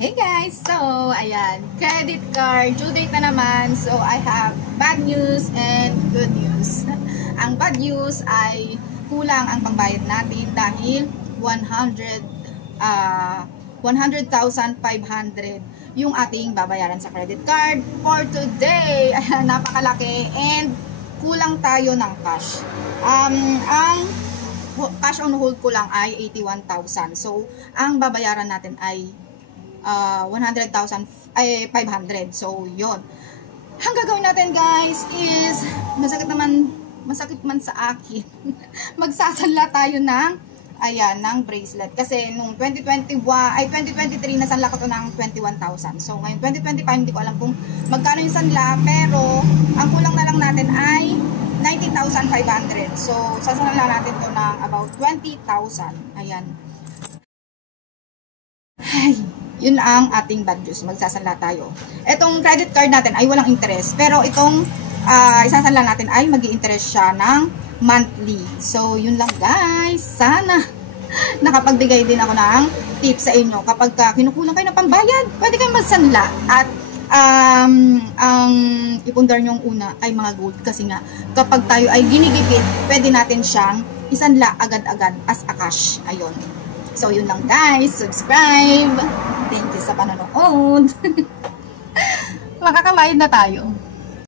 Hey guys! So, ayan, credit card, due date na naman. So, I have bad news and good news. Ang bad news ay kulang ang pangbayad natin dahil 100,500 yung ating babayaran sa credit card for today. Ayan, napakalaki and kulang tayo ng cash. Ang cash on hold ko lang ay 81,000. So, ang babayaran natin ay 100,500. So, yun. Ang gagawin natin, guys, is masakit man sa akin. Magsasanla tayo ng, ayan, ng bracelet. Kasi, nung 2023, nasanla ko to ng 21,000. So, ngayon, 2025, hindi ko alam kung magkano yung sanla. Pero, ang kulang na lang natin ay 19,500. So, sasanla natin to ng about 20,000. Ayan. Ay, yun ang ating bad news. Magsasanla tayo. Itong credit card natin ay walang interest. Pero itong isasanla natin ay mag-i-interest siya ng monthly. So, yun lang guys. Sana nakapagbigay din ako ng tips sa inyo. Kapag kinukulang kayo ng pambayad, pwede kayong magsanla. At ang ipundar nyong una ay mga gold. Kasi nga, kapag tayo ay ginigipit, pwede natin siyang isanla agad-agad as a cash. Ayun. So, yun lang guys. Subscribe. Thank you sa panonood. Makakamayad na tayo.